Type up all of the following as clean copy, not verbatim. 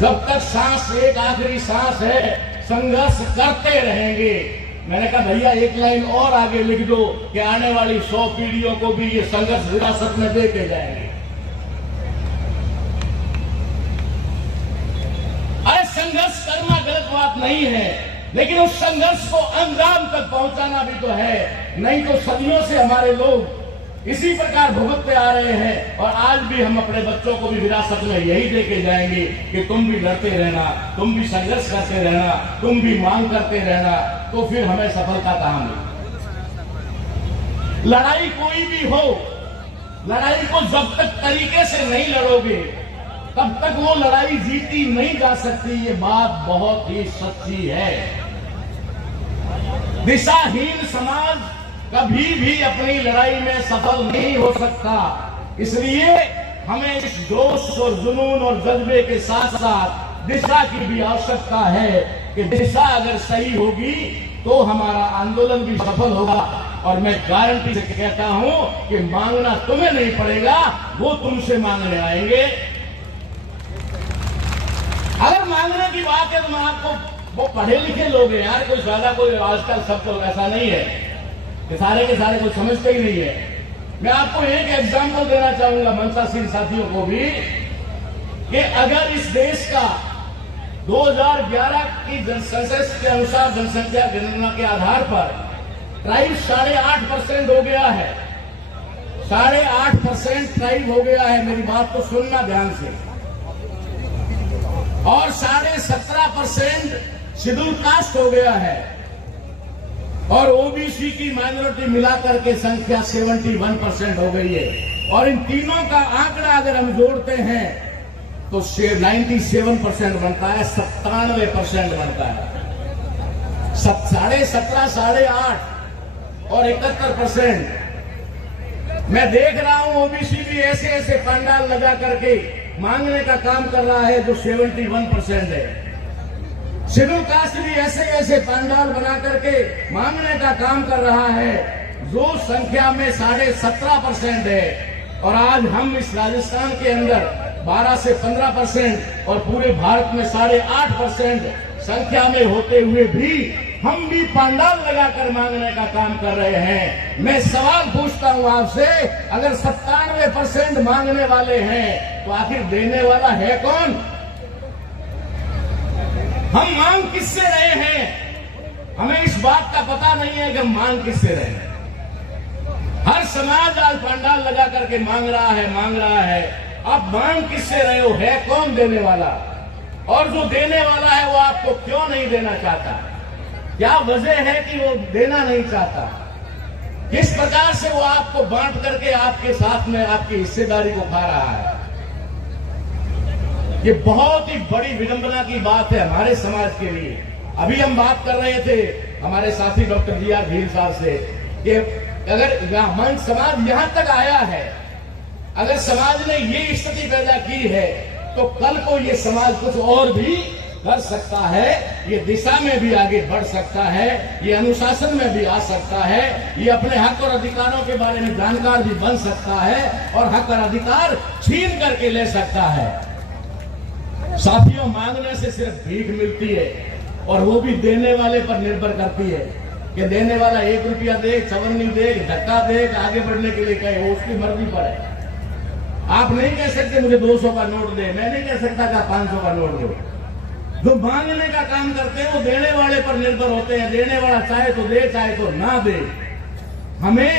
जब तक सांस एक आखिरी सांस है संघर्ष करते रहेंगे। मैंने कहा भैया एक लाइन और आगे लिख दो कि आने वाली 100 पीढ़ियों को भी ये संघर्ष विरासत में देते जाएंगे। अरे संघर्ष करना गलत बात नहीं है, लेकिन उस संघर्ष को अंजाम तक पहुंचाना भी तो है। नहीं तो सदियों से हमारे लोग इसी प्रकार भुगतते आ रहे हैं और आज भी हम अपने बच्चों को भी विरासत में यही देके जाएंगे कि तुम भी लड़ते रहना, तुम भी संघर्ष करते रहना, तुम भी मांग करते रहना, तो फिर हमें सफलता कहां मिलेगी। लड़ाई कोई भी हो, लड़ाई को जब तक तरीके से नहीं लड़ोगे तब तक वो लड़ाई जीती नहीं जा सकती। ये बात बहुत ही सच्ची है। दिशाहीन समाज कभी भी अपनी लड़ाई में सफल नहीं हो सकता। इसलिए हमें इस जोश और जुनून और जज्बे के साथ साथ दिशा की भी आवश्यकता है कि दिशा अगर सही होगी तो हमारा आंदोलन भी सफल होगा। और मैं गारंटी से कहता हूं कि मांगना तुम्हें नहीं पड़ेगा, वो तुमसे मांगने आएंगे। अगर मांगने की बात है तो मैं आपको, वो पढ़े लिखे लोग हैं यार, कोई ज्यादा कोई आजकल सब तो ऐसा नहीं है कि सारे के सारे कुछ समझते ही नहीं है। मैं आपको एक एग्जाम्पल देना चाहूंगा मंसासीन साथियों को भी कि अगर इस देश का 2011 की सेंसस के अनुसार जनसंख्या गणना के आधार पर ट्राइब 8.5% हो गया है, 8.5% ट्राइब हो गया है। मेरी बात को सुनना ध्यान से। और 17.5% शेड्यूल कास्ट हो गया है और ओबीसी की माइनॉरिटी मिलाकर के संख्या 71% हो गई है। और इन तीनों का आंकड़ा अगर हम जोड़ते हैं तो 97% बनता है, 97% बनता है। 17.5, 8.5 और 71%। मैं देख रहा हूं ओबीसी भी ऐसे ऐसे पंडाल लगा करके मांगने का काम कर रहा है जो 71% है। शेड्यूल कास्ट भी ऐसे ऐसे पंडाल बना करके मांगने का काम कर रहा है जो संख्या में 17.5% है। और आज हम इस राजस्थान के अंदर 12 से 15% और पूरे भारत में 8.5% संख्या में होते हुए भी हम भी पंडाल लगाकर मांगने का काम कर रहे हैं। मैं सवाल पूछता हूं आपसे, अगर 97% मांगने वाले हैं तो आखिर देने वाला है कौन? हम मांग किससे रहे हैं? हमें इस बात का पता नहीं है कि हम मांग किससे रहे हैं। हर समाज आज पंडाल लगा करके मांग रहा है। अब मांग किससे रहे हो? है कौन देने वाला? और जो देने वाला है वो आपको क्यों नहीं देना चाहता? क्या वजह है कि वो देना नहीं चाहता? किस प्रकार से वो आपको बांट करके आपके साथ में आपकी हिस्सेदारी को खा रहा है? ये बहुत ही बड़ी विडंबना की बात है हमारे समाज के लिए। अभी हम बात कर रहे थे हमारे साथी डॉक्टर जी आर भील साहब से कि अगर समाज यहां तक आया है, अगर समाज ने ये स्थिति पैदा की है तो कल को ये समाज कुछ और भी कर सकता है। ये दिशा में भी आगे बढ़ सकता है, ये अनुशासन में भी आ सकता है, ये अपने हक और अधिकारों के बारे में जानकार भी बन सकता है और हक और अधिकार छीन करके ले सकता है। साथियों, मांगने से सिर्फ भीख मिलती है और वो भी देने वाले पर निर्भर करती है कि देने वाला 1 रुपया दे, चवन्नी दे, धक्का दे, आगे बढ़ने के लिए कहे, वो उसकी मर्जी पर है। आप नहीं कह सकते मुझे 200 का नोट दे, मैं नहीं कह सकता कि 500 का नोट दो। जो मांगने का काम करते हैं वो देने वाले पर निर्भर होते हैं। देने वाला चाहे तो दे, चाहे तो ना दे। हमें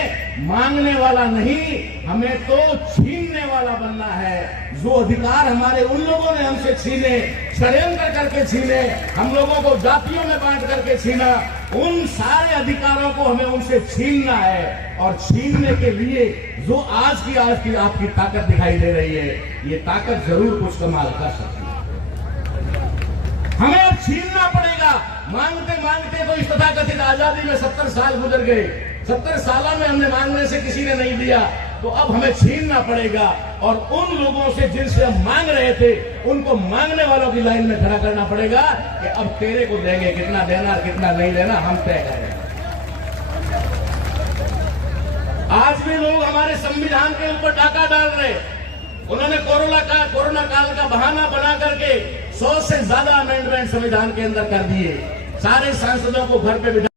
मांगने वाला नहीं, हमें तो छीनने वाला बनना है। जो अधिकार हमारे उन लोगों ने हमसे छीने, षड्यंत्र करके छीने, हम लोगों को जातियों में बांट करके छीना, उन सारे अधिकारों को हमें उनसे छीनना है। और छीनने के लिए जो आज की आपकी ताकत दिखाई दे रही है, ये ताकत जरूर कुछ कमाल कर सकती है। हमें अब छीनना पड़ेगा। मांगते मांगते तो इस तथाकथित आजादी में 70 साल गुजर गए। 70 सालों में हमने मांगने से किसी ने नहीं दिया, तो अब हमें छीनना पड़ेगा। और उन लोगों से जिनसे हम मांग रहे थे, उनको मांगने वालों की लाइन में खड़ा करना पड़ेगा कि अब तेरे को देंगे, कितना देना कितना नहीं देना हम तय करेंगे। आज भी लोग हमारे संविधान के ऊपर डाका डाल रहे, उन्होंने कोरोना काल का बहाना बना करके 100 से ज्यादा अमेंडमेंट संविधान के अंदर कर दिए। सारे सांसदों को घर पे बिठा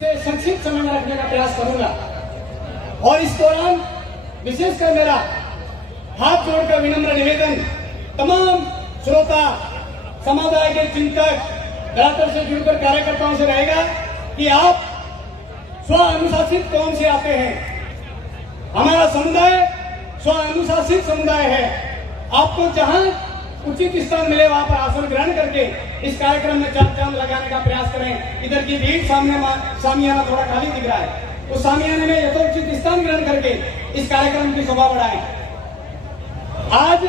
संक्षिप्त समय में रखने का प्रयास करूंगा और इस दौरान विशेषकर मेरा हाथ जोड़कर विनम्र निवेदन तमाम श्रोता, समुदाय के चिंतक, धरातल से जुड़कर कार्यकर्ताओं से रहेगा कि आप स्व अनुशासित कौन से आते हैं। हमारा समुदाय स्व अनुशासित समुदाय है। आपको जहां उचित स्थान मिले वहां पर आसन ग्रहण करके इस कार्यक्रम में चांद लगाने का प्रयास करें। इधर की भीड़ सामियाना थोड़ा खाली दिख रहा है, उस सामियाने में यथोचित स्थान ग्रहण करके इस कार्यक्रम की शोभा बढ़ाएं। आज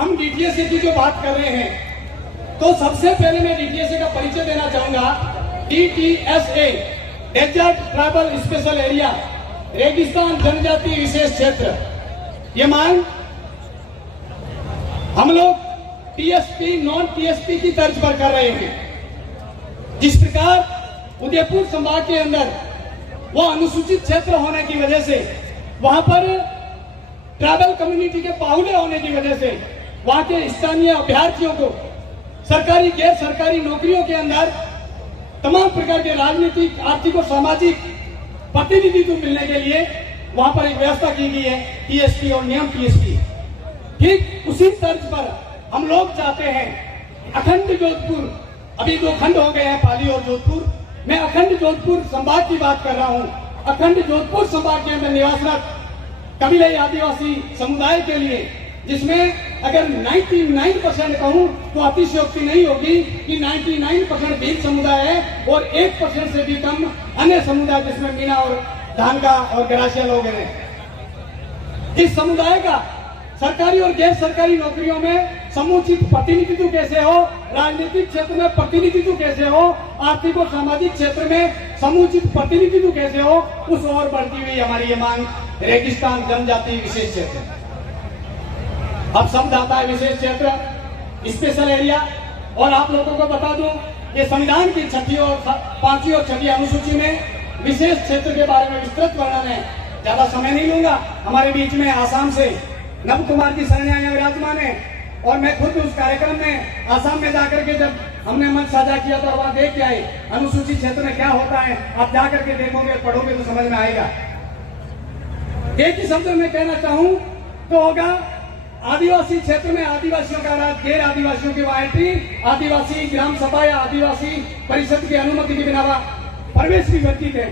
हम डीटीएसए की जो बात कर रहे हैं, तो सबसे पहले मैं डीटीएसए का परिचय देना चाहूंगा। डीटीएसए डेजर्ट ट्राइबल स्पेशल एरिया, रेगिस्तान जनजाति विशेष क्षेत्र। ये मांग हम लोग टीएसपी नॉन टीएसपी की तर्ज पर कर रहे हैं। जिस प्रकार उदयपुर संभाग के अंदर वो अनुसूचित क्षेत्र होने की वजह से, वहां पर ट्राइबल कम्युनिटी के बाहुल्य होने की वजह से वहां के स्थानीय अभ्यर्थियों को सरकारी गैर सरकारी नौकरियों के अंदर तमाम प्रकार के राजनीतिक, आर्थिक और सामाजिक प्रतिनिधित्व मिलने के लिए वहां पर एक व्यवस्था की गई है, टीएसपी और नियम टीएसपी। ठीक उसी तर्ज पर हम लोग चाहते हैं अखंड जोधपुर, अभी 2 खंड हो गए हैं, पाली और जोधपुर। मैं अखंड जोधपुर संभाग की बात कर रहा हूं। अखंड जोधपुर संभाग के अंदर निवासरत कबीलाई आदिवासी समुदाय के लिए, जिसमें अगर 99% कहूं तो अतिशयोक्ति नहीं होगी कि 99% भील समुदाय है और 1% से भी कम अन्य समुदाय जिसमें मीणा और धानका और गरासिया लोग हैं। इस समुदाय का सरकारी और गैर सरकारी नौकरियों में समुचित प्रतिनिधित्व कैसे हो, राजनीतिक क्षेत्र में प्रतिनिधित्व कैसे हो, आर्थिक और सामाजिक क्षेत्र में समुचित प्रतिनिधित्व कैसे हो, उस ओर बढ़ती हुई हमारी ये मांग रेगिस्तान जनजाति विशेष क्षेत्र। अब शब्द आता है विशेष क्षेत्र, स्पेशल एरिया। और आप लोगों को बता दूं, ये संविधान की 6वीं और 5वीं और 6वीं अनुसूची में विशेष क्षेत्र के बारे में विस्तृत वर्णन है। ज्यादा समय नहीं लूंगा। हमारे बीच में आसाम से नव कुमार जी सरण्या यहाँ विराजमान है और मैं खुद उस कार्यक्रम में आसाम में जाकर के जब हमने मंच साझा किया था वहां देख के आए अनुसूचित क्षेत्र में क्या होता है। आप जाकर के देखोगे, पढ़ोगे तो समझ में आएगा। एक ही शब्द में कहना चाहूं तो होगा आदिवासी क्षेत्र में आदिवासियों का राज, गैर आदिवासियों की वायटी, आदिवासी ग्राम सभा या आदिवासी परिषद की अनुमति के बिना प्रवेश भी व्यतीत है।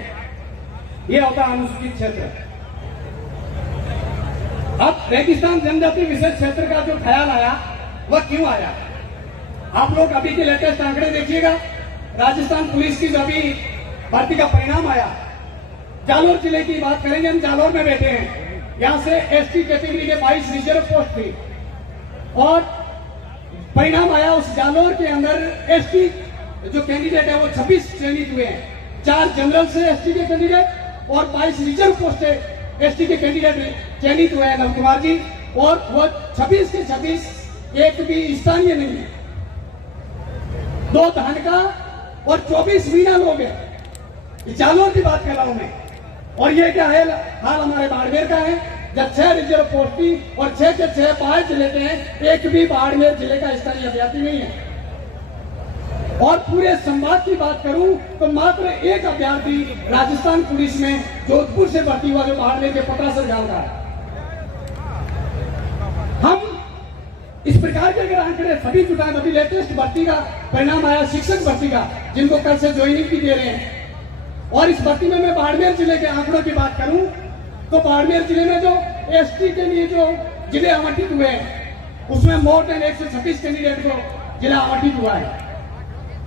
यह होता है अनुसूचित क्षेत्र। अब रेगिस्तान जनजाति विशेष क्षेत्र का जो ख्याल आया वह क्यों आया? आप लोग अभी के लेटेस्ट आंकड़े देखिएगा। राजस्थान पुलिस की जो अभी भर्ती का परिणाम आया, जालोर जिले की बात करेंगे, हम जालोर में बैठे हैं। यहां से एसटी कैटेगरी के 22 रिजर्व पोस्ट थी और परिणाम आया उस जालोर के अंदर एसटी जो कैंडिडेट है वो 26 चयनित हुए हैं। 4 जनरल से एसटी के कैंडिडेट और 22 रिजर्व पोस्ट है एसटी के कैंडिडेट चयनित हुए हैं नव कुमार जी, और वो 26 के 26 एक भी स्थानीय नहीं है। 2 धानका और 24 मीणा लोग हैं। जालोर की बात कर रहा हूं मैं। और ये क्या है हाल हमारे बाड़मेर का है, जब 6 रिजर्व पोस्ट थी और 6 के 6 पहाड़ जिले के हैं, एक भी बाड़मेर जिले का स्थानीय अभ्यर्थी नहीं है। और पूरे संभाग की बात करूं तो मात्र एक अभ्यर्थी राजस्थान पुलिस में जोधपुर से भर्ती हुआ जो बाड़मेर के पटासर गांव का है। हम इस प्रकार के अगर आंकड़े सभी जुटाए, अभी लेटेस्ट भर्ती का परिणाम आया शिक्षक भर्ती का, जिनको कल से ज्वाइनिंग भी दे रहे हैं। और इस भर्ती में मैं बाड़मेर जिले के आंकड़ों की बात करूं तो बाड़मेर जिले में जो एसटी के लिए जो जिले आवंटित हुए हैं उसमें मोर देन 126 कैंडिडेट को जिला आवंटित हुआ है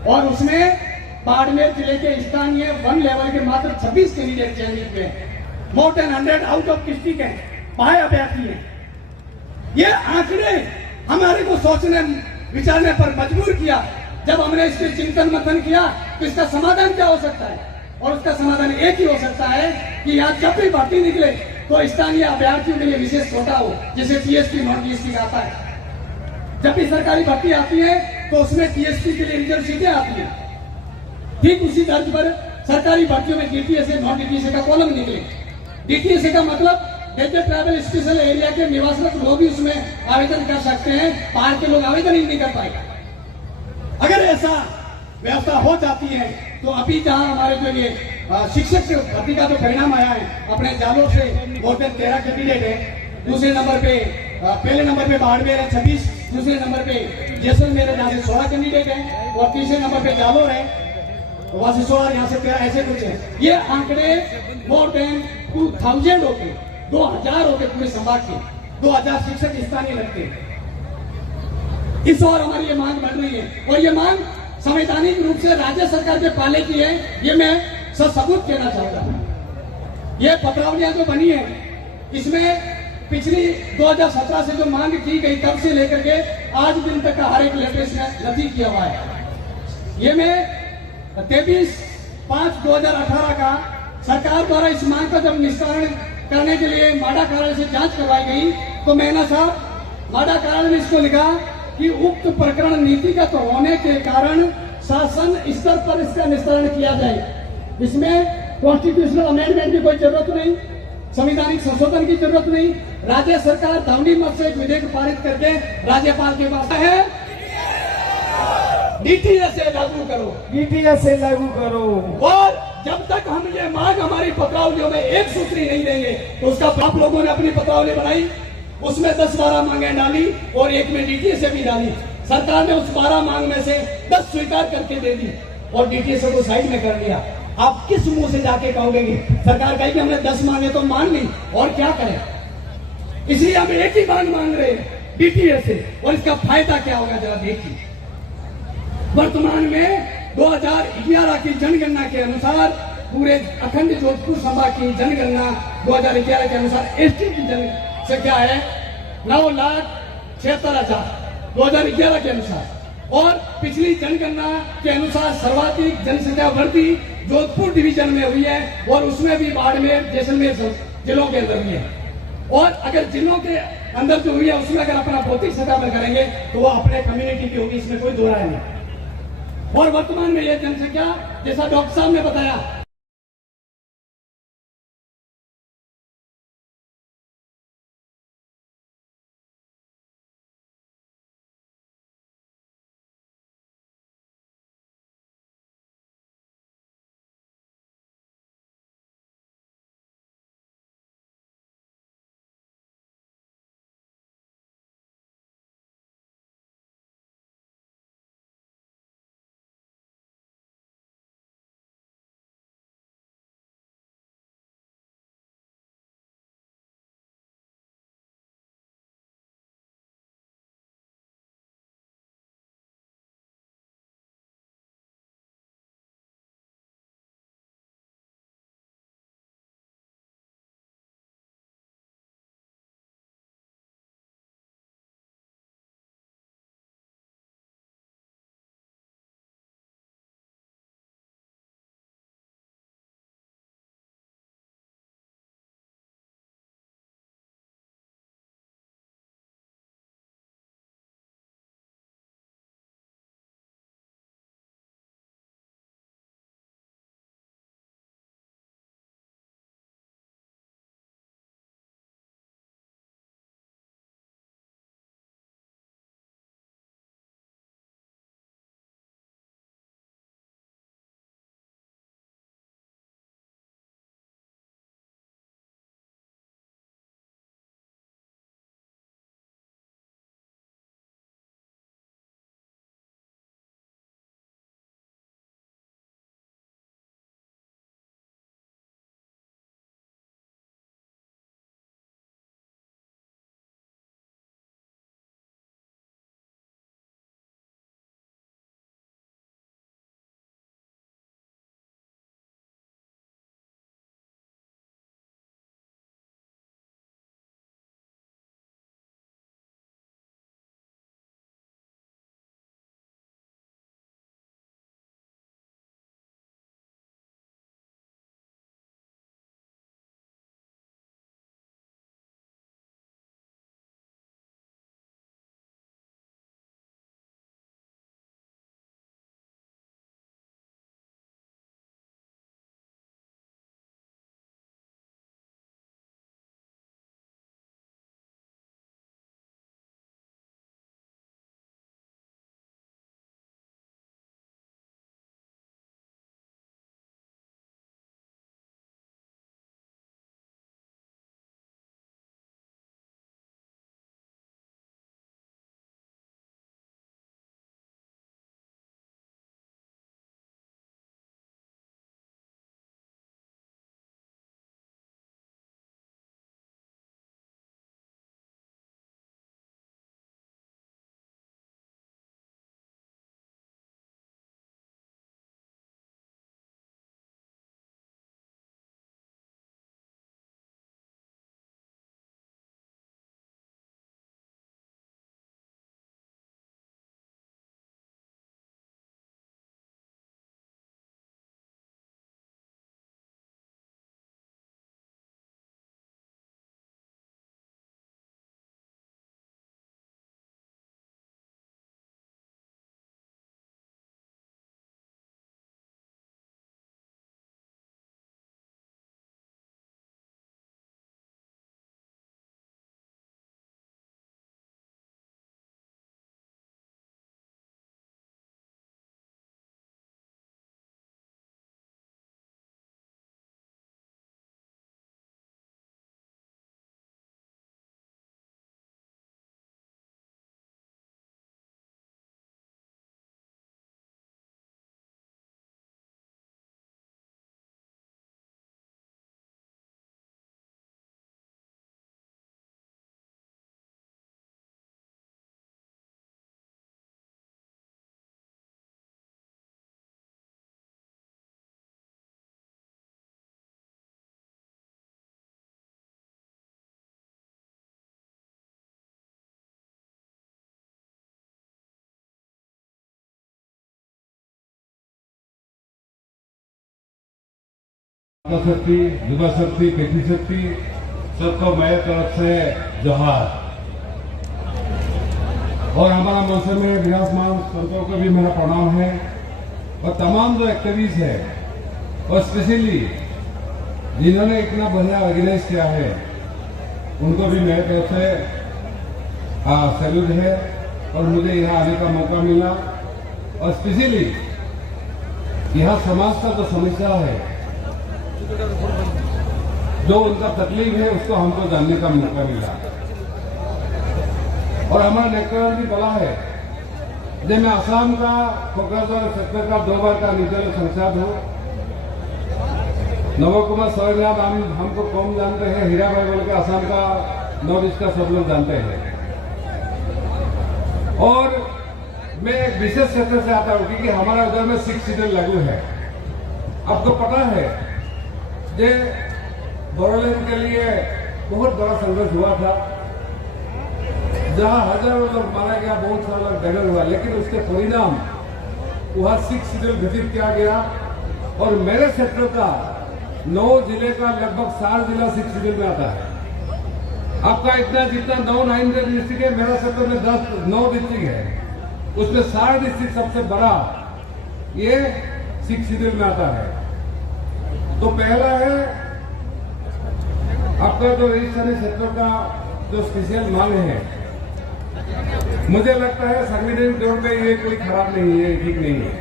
और उसमें बाड़मेर जिले के स्थानीय 1 लेवल के मात्र 26 कैंडिडेट चयनित हुए हैं। More than 100 out of district है, पाए अभ्यर्थी है। ये आंकड़े हमारे को सोचने विचारने पर मजबूर किया। जब हमने इस पर चिंतन मंथन किया तो इसका समाधान क्या हो सकता है, और उसका समाधान एक ही हो सकता है कि यहाँ जब भी भर्ती निकले तो स्थानीय अभ्यर्थियों के लिए विशेष कोटा हो, जैसे टीएसपी नॉन टीएसपी का आता है। जब भी सरकारी भर्ती आती है तो उसमें टीएसपी के लिए रिजर्व सीटें आती है। ठीक उसी तर्ज पर सरकारी भर्तियों में डीटीएसए नॉन डीटीएसए का कॉलम निकले। डीटीएसए का मतलब डेटेड ट्राइबल स्पेशल एरिया के निवासरत लोग भी उसमें आवेदन कर सकते हैं, बाहर के लोग आवेदन ही नहीं कर पाएगा। अगर ऐसा व्यवस्था हो जाती है तो अभी जहां हमारे जो ये शिक्षक भर्ती का जो परिणाम आया है, अपने जालोर से मोर देन 13 कैंडिडेट है। दूसरे नंबर पे पहले नंबर पे बाड़मेर है 26, दूसरे नंबर पे जैसलमेर है जहां से 16 कैंडिडेट है और तीसरे नंबर पे जालोर है वहां से 16, यहाँ से 13, ऐसे कुछ है। ये आंकड़े मोर देन 2000 होते, 2000 होते पूरे संभाग के, 2000 शिक्षक स्थानीय लगते हैं। इस और हमारी ये मांग बढ़ रही है और ये मांग संवैधानिक रूप से राज्य सरकार के पाले की है। ये मैं सबूत कहना चाहता हूं। ये पत्रावलियां जो बनी है इसमें पिछली 2017 से जो मांग की गई तब से लेकर के आज दिन तक का हर एक लेटर इसमें नथी किया हुआ है। ये मैं 23/5/2018 का सरकार द्वारा इस मांग का जब निस्तारण करने के लिए माडा कार्यालय से जांच करवाई गई तो मैना साहब माडा कार्यालय ने इसको लिखा कि उक्त प्रकरण नीतिगत होने के कारण शासन स्तर पर इसका निस्तारण किया जाए। इसमें कॉन्स्टिट्यूशनल अमेंडमेंट की कोई जरूरत नहीं, संवैधानिक संशोधन की जरूरत नहीं। राज्य सरकार ध्वनि मत से एक विधेयक पारित करके राज्यपाल के पास है, डीटीएसए लागू करो, डीटीएसए लागू करो। और जब तक हम ये मांग हमारी पत्रावलियों में एक सूत्री नहीं देंगे तो उसका आप लोगों ने अपनी पत्रावली बनाई, उसमें 10-12 मांगे डाली और एक में डीटीएस भी डाली। सरकार ने उस 12 मांग में से 10 स्वीकार करके दे दी और डीटीएस को साइड में कर दिया। आप किस मुंह से जाके कहोगे कि सरकार कही कि हमने 10 मांगे तो मान ली, और क्या करें? इसलिए हम एक ही मांग रहे हैं डीटीएस से, और इसका फायदा क्या होगा जरा देखिए। वर्तमान में 2011 की जनगणना के अनुसार पूरे अखंड जोधपुर संभाग की जनगणना 2011 के अनुसार एसटी की जनसंख्या है 9,76,000 2011 के अनुसार, और पिछली जनगणना के अनुसार सर्वाधिक जनसंख्या वृद्धि जोधपुर डिवीजन में हुई है, और उसमें भी बाड़मेर जैसलमेर जिलों के अंदर हुई है। और अगर जिलों के अंदर जो हुई है उसमें अगर अपना भौतिक सतह पर करेंगे तो वो अपने कम्युनिटी की होगी, इसमें कोई दो राय नहीं। और वर्तमान में यह जनसंख्या, जैसा डॉक्टर साहब ने बताया, शक्ति, युवा शक्ति, बेटी शक्ति, सबको मेरे तरफ से जोहार। और हमारा मौसम में विराजमान संतों को भी मेरा प्रणाम है, और तमाम जो एक्टिविस्ट है, और स्पेशली जिन्होंने इतना बढ़िया ऑर्गेनाइज किया है, उनको भी मेरे तरफ से सैल्यूट है। और मुझे यहाँ आने का मौका मिला, और स्पेशली यहाँ समाज का जो समस्या है, जो उनका तकलीफ है, उसको हमको जानने का मौका मिला। और हमारा नेतृत्व भी बड़ा है। जब मैं असम का कोकराझार क्षेत्र का 2 बार का निर्दलीय सांसद हूँ। नव कुमार सौर्या हमको कौन जानते हैं, हीरा भाई बोल के असम का नॉर्थ ईस्ट का सब लोग जानते हैं। और मैं एक विशेष क्षेत्र से आता हूँ, क्योंकि हमारा उधर में 6 शेड्यूल लागू है। आपको पता है जे बोडोलैंड के लिए बहुत बड़ा संघर्ष हुआ था, जहां हजारों लोग मारा गया, बहुत सारा लोग डगर हुआ, लेकिन उसके परिणाम वहां 6 शेड्यूल घोषित किया गया। और मेरे क्षेत्र का 9 जिले का लगभग 7 जिला 6 शेड्यूल में आता है। आपका इतना जितना 9 डिस्ट्रिक्ट है, मेरा क्षेत्र में 9 डिस्ट्रिक्ट है, उसमें 7 डिस्ट्रिक्ट सबसे बड़ा ये 6 शेड्यूल में आता है। तो पहला है आपका जो राजस्थानी क्षेत्रों का जो स्पेशल मांग है, मुझे लगता है संविधान तौर पे ये कोई खराब नहीं है, ठीक नहीं है,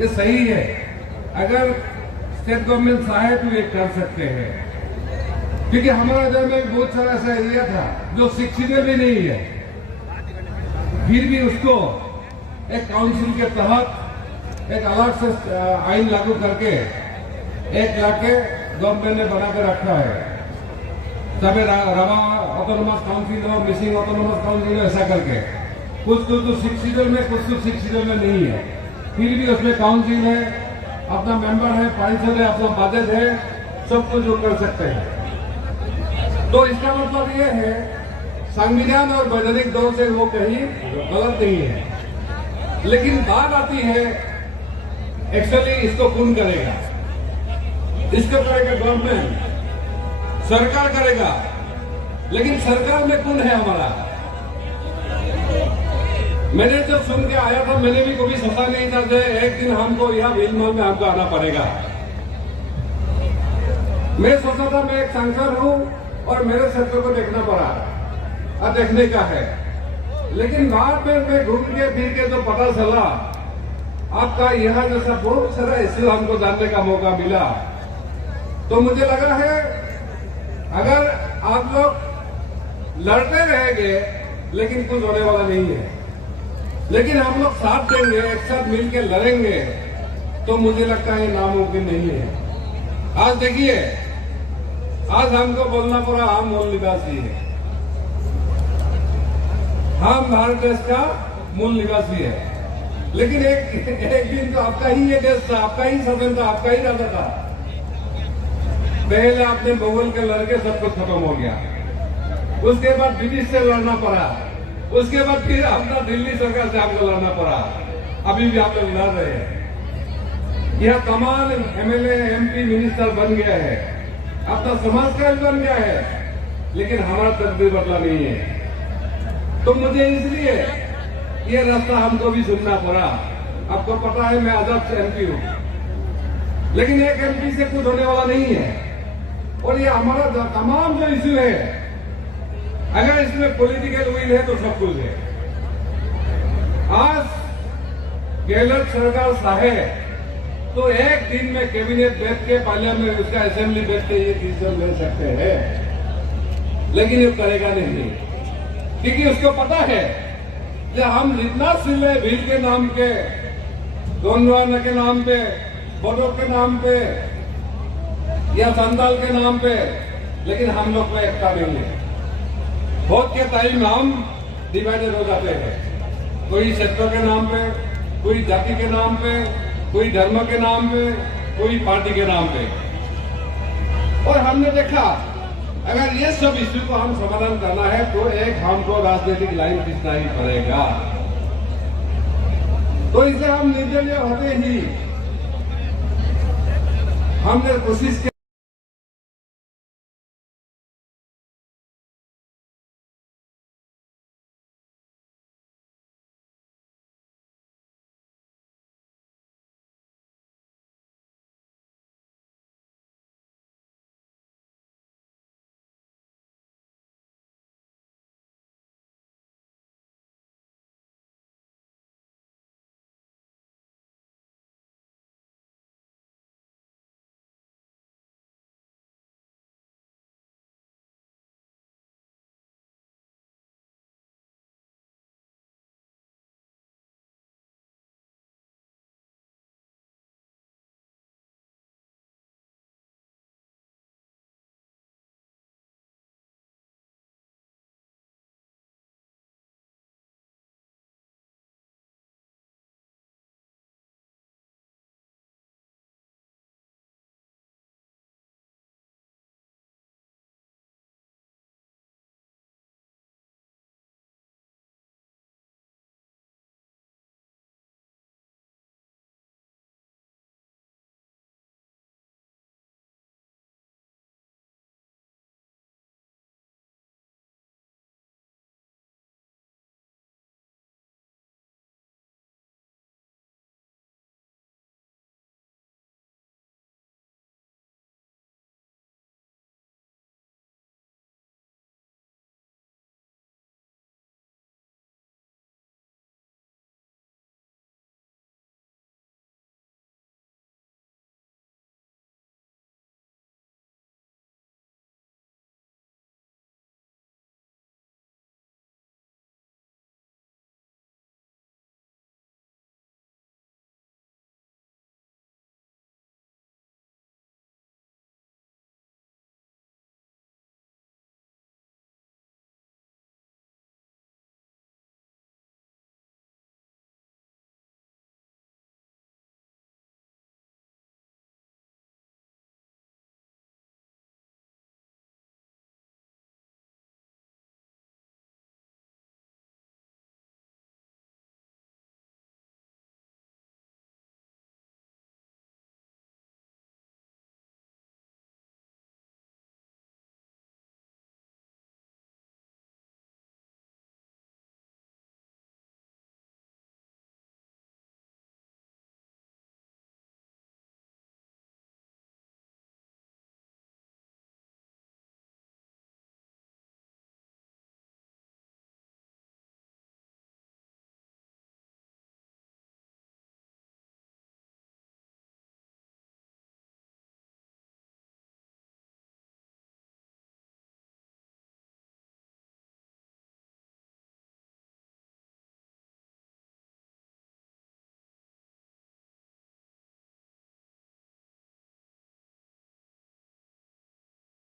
ये सही है। अगर स्टेट गवर्नमेंट चाहे तो ये कर सकते हैं, क्योंकि हमारा इधर में बहुत सारा ऐसा एरिया था जो 6 शेड्यूल भी नहीं है, फिर भी उसको एक काउंसिल के तहत एक अलग से आइन लागू करके एक लाके गवर्नमेंट ने बना के रखा है। तभी रवा ऑटोनोमस काउंसिल हो, मिसिंग ऑटोनोमस काउंसिल हो, ऐसा करके कुछ तो 6 शेड्यूल में, कुछ तो 6 शेड्यूल में नहीं है, फिर भी उसमें काउंसिल है, अपना मेंबर है, पारिषद है, अपना बजट है, सब कुछ जो कर सकते हैं। तो इसका मतलब ये है संविधान और वैधानिक दौर से वो कहीं गलत नहीं है, लेकिन बात आती है एक्चुअली इसको कौन करेगा? इसको करेगा गवर्नमेंट, सरकार करेगा, लेकिन सरकार में कौन है हमारा? मैंने जब सुन के आया था, मैंने भी कभी सोचा नहीं था कि एक दिन हमको यहाँ भीलमल में हमको आना पड़ेगा। मैं सोचा था मैं एक सांसद हूँ और मेरे क्षेत्र को देखना पड़ा और देखने का है, लेकिन बाद में मैं घूम के फिर के जो पता चला आपका यहाँ जैसा बहुत सारा इश्यू हमको जानने का मौका मिला, तो मुझे लगा है अगर आप लोग लड़ते रहेंगे लेकिन कुछ होने वाला नहीं है, लेकिन हम लोग साथ देंगे, एक साथ मिलकर लड़ेंगे, तो मुझे लगता है नामुमकिन नहीं है। आज देखिए, आज हमको बोलना पड़ा हम मूल निवासी है, हम भारत देश का मूल निवासी है, लेकिन एक दिन तो आपका ही ये देश था, आपका ही शासन था, आपका ही राजा था। पहले आपने मुगल के लड़के सब कुछ खत्म हो गया, उसके बाद ब्रिटिश से लड़ना पड़ा, उसके बाद फिर अपना दिल्ली सरकार से आपको लड़ना पड़ा, अभी भी आप लोग लड़ रहे हैं। यह कमाल एमएलए एमपी मिनिस्टर बन गया है, अपना समाज का बन गया है, लेकिन हमारा तकदीर बदला नहीं है। तो मुझे इसलिए ये रास्ता हमको भी सुनना पड़ा। आपको पता है मैं आजाद से एमपी हूँ, लेकिन एक एमपी से कुछ होने वाला नहीं है। और ये हमारा तमाम जो इश्यू है, अगर इसमें पॉलिटिकल विल है तो सब कुछ है। आज गहलोत सरकार चाहे तो एक दिन में कैबिनेट बैठ के पार्लियामेंट उसका असेंबली बैठ के ये डिसीजन ले सकते हैं, लेकिन ये करेगा नहीं, क्योंकि उसको पता है कि हम जितना सिले भील के नाम पे, गोंडवाना के नाम पे, बोडो के नाम पे या संताल के नाम पे, लेकिन हम लोग में एकता नहीं है। बहुत के टाइम हम डिवाइडेड हो जाते हैं, कोई क्षेत्र के नाम पे, कोई जाति के नाम पे, कोई धर्म के नाम पे, कोई पार्टी के नाम पे। और हमने देखा अगर ये सब इश्यू को हम समाधान करना है तो एक हमको राजनीतिक लाइन खींचना ही पड़ेगा। तो इसे हम निर्दलीय होते ही हमने कोशिश